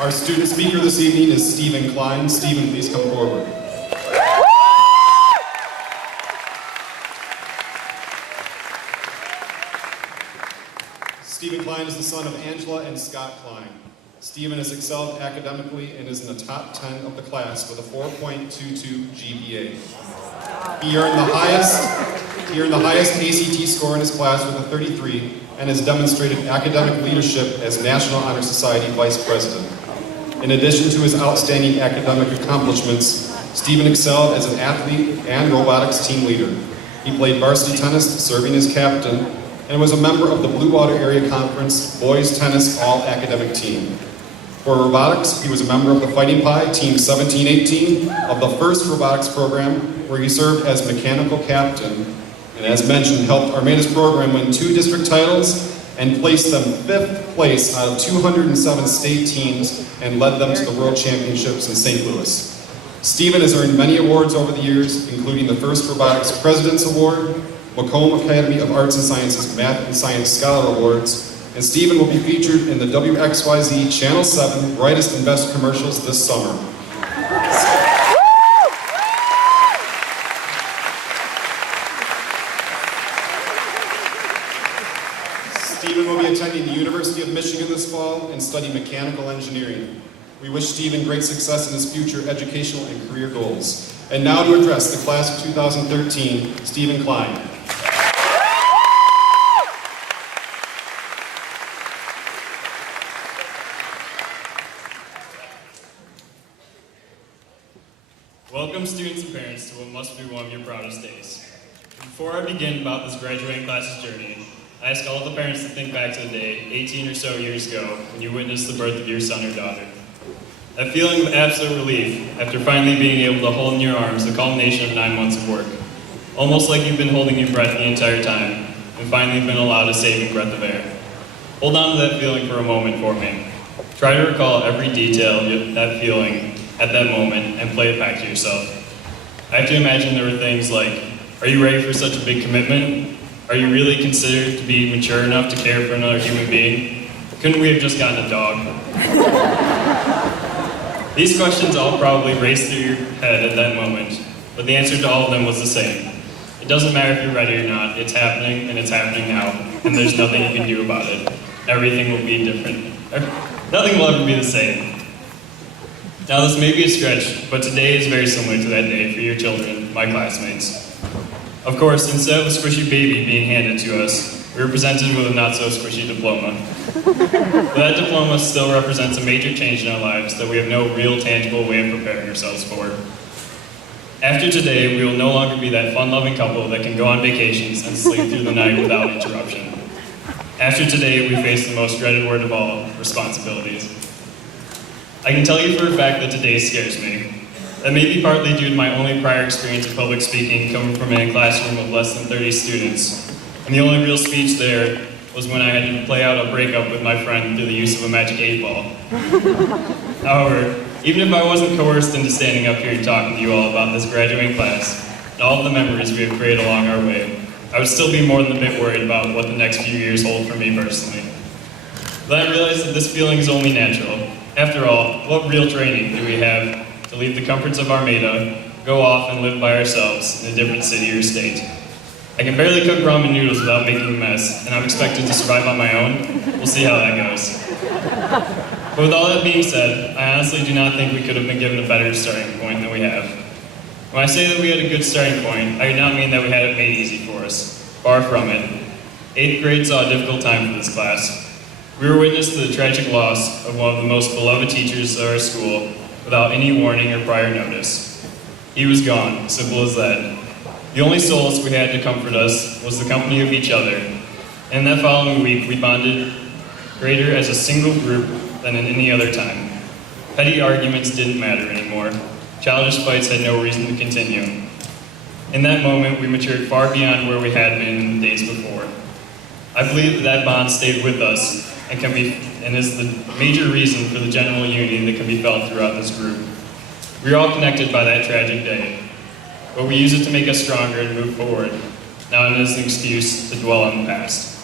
Our student speaker this evening is Stephen Kline. Stephen, please come forward. Stephen Kline is the son of Angela and Scott Kline. Stephen has excelled academically and is in the top 10 of the class with a 4.22 GPA. He earned the highest ACT score in his class with a 33 and has demonstrated academic leadership as National Honor Society Vice President. In addition to his outstanding academic accomplishments, Stephen excelled as an athlete and robotics team leader. He played varsity tennis, serving as captain, and was a member of the Blue Water Area Conference Boys Tennis All-Academic Team. For robotics, he was a member of the Fighting Pie Team 1718 of the first robotics program, where he served as mechanical captain, and as mentioned, helped Armada's program win 2 district titles and placed them 5th place out of 207 state teams and led them to the World Championships in St. Louis. Stephen has earned many awards over the years, including the First Robotics President's Award, Macomb Academy of Arts and Sciences Math and Science Scholar Awards, and Stephen will be featured in the WXYZ Channel 7 Brightest and Best commercials this summer. Stephen will be attending the University of Michigan this fall and study mechanical engineering. We wish Stephen great success in his future educational and career goals. And now to address the class of 2013, Stephen Kline. Welcome, students and parents, to what must be one of your proudest days. Before I begin about this graduating class's journey, I ask all of the parents to think back to the day 18 or so years ago when you witnessed the birth of your son or daughter. That feeling of absolute relief after finally being able to hold in your arms the culmination of 9 months of work. Almost like you've been holding your breath the entire time and finally been allowed a saving breath of air. Hold on to that feeling for a moment for me. Try to recall every detail of that feeling at that moment and play it back to yourself. I have to imagine there were things like, are you ready for such a big commitment? Are you really considered to be mature enough to care for another human being? Couldn't we have just gotten a dog? These questions all probably raced through your head at that moment, but the answer to all of them was the same. It doesn't matter if you're ready or not, it's happening and it's happening now, and there's nothing you can do about it. Everything will be different. Nothing will ever be the same. Now this may be a stretch, but today is very similar to that day for your children, my classmates. Of course, instead of a squishy baby being handed to us, we were presented with a not-so-squishy diploma. But that diploma still represents a major change in our lives that we have no real tangible way of preparing ourselves for. After today, we will no longer be that fun-loving couple that can go on vacations and sleep through the night without interruption. After today, we face the most dreaded word of all, responsibilities. I can tell you for a fact that today scares me. That may be partly due to my only prior experience of public speaking coming from a classroom of less than 30 students. And the only real speech there was when I had to play out a breakup with my friend through the use of a magic 8-ball. However, even if I wasn't coerced into standing up here and talking to you all about this graduating class and all of the memories we have created along our way, I would still be more than a bit worried about what the next few years hold for me personally. But I realize that this feeling is only natural. After all, what real training do we have to leave the comforts of Armada, go off and live by ourselves in a different city or state? I can barely cook ramen noodles without making a mess, and I'm expected to survive on my own. We'll see how that goes. But with all that being said, I honestly do not think we could have been given a better starting point than we have. When I say that we had a good starting point, I do not mean that we had it made easy for us. Far from it. 8th grade saw a difficult time for this class. We were witness to the tragic loss of one of the most beloved teachers of our school without any warning or prior notice. He was gone, simple as that. The only solace we had to comfort us was the company of each other. And that following week, we bonded greater as a single group than in any other time. Petty arguments didn't matter anymore. Childish fights had no reason to continue. In that moment, we matured far beyond where we had been in the days before. I believe that bond stayed with us and is the major reason for the general unity that can be felt throughout this group. We are all connected by that tragic day, but we use it to make us stronger and move forward, not as an excuse to dwell on the past.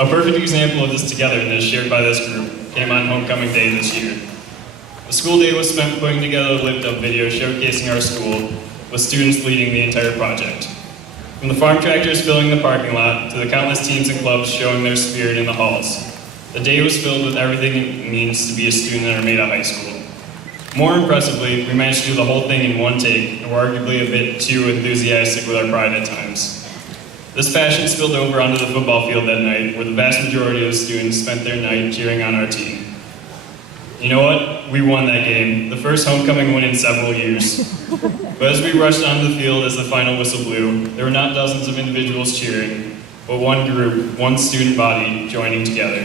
A perfect example of this togetherness shared by this group came on homecoming day this year. The school day was spent putting together a lift-up video showcasing our school, with students leading the entire project. From the farm tractors filling the parking lot to the countless teams and clubs showing their spirit in the halls, the day was filled with everything it means to be a student at Armada High School. More impressively, we managed to do the whole thing in one take, and were arguably a bit too enthusiastic with our pride at times. This passion spilled over onto the football field that night, where the vast majority of the students spent their night cheering on our team. You know what? We won that game, the first homecoming win in several years. But as we rushed onto the field as the final whistle blew, there were not dozens of individuals cheering, but one group, one student body joining together.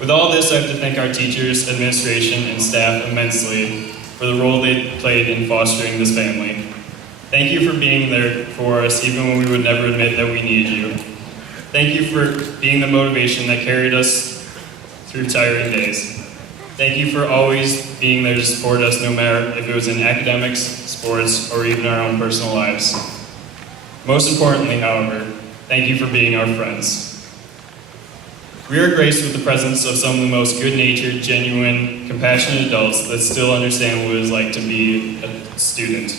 With all this, I have to thank our teachers, administration, and staff immensely for the role they played in fostering this family. Thank you for being there for us even when we would never admit that we needed you. Thank you for being the motivation that carried us through tiring days. Thank you for always being there to support us no matter if it was in academics, sports, or even our own personal lives. Most importantly, however, thank you for being our friends. We are graced with the presence of some of the most good-natured, genuine, compassionate adults that still understand what it is like to be a student.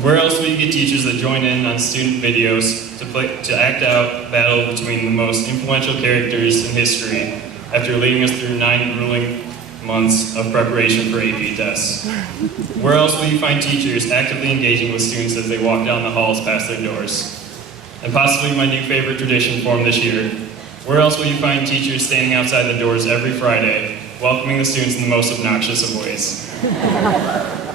Where else will you get teachers that join in on student videos to act out battle between the most influential characters in history after leading us through 9 grueling months of preparation for AP tests? Where else will you find teachers actively engaging with students as they walk down the halls past their doors? And possibly my new favorite tradition formed this year, where else will you find teachers standing outside the doors every Friday, welcoming the students in the most obnoxious of ways?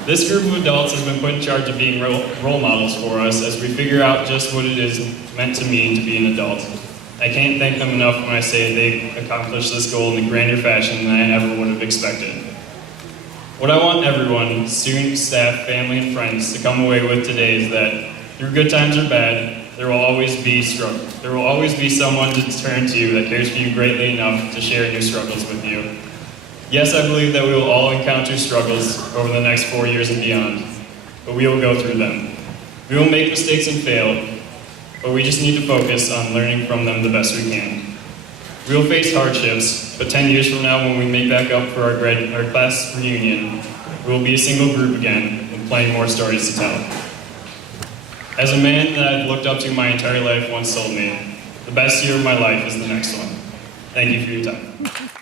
This group of adults has been put in charge of being role models for us as we figure out just what it is meant to mean to be an adult. I can't thank them enough when I say they accomplished this goal in a grander fashion than I ever would have expected. What I want everyone, students, staff, family, and friends to come away with today is that through good times or bad, there will always be struggle. There will always be someone to turn to that cares for you greatly enough to share your struggles with you. Yes, I believe that we will all encounter struggles over the next 4 years and beyond, but we will go through them. We will make mistakes and fail, but we just need to focus on learning from them the best we can. We will face hardships, but 10 years from now when we make back up for our class reunion, we will be a single group again with plenty more stories to tell. As a man that I've looked up to my entire life once told me, the best year of my life is the next one. Thank you for your time.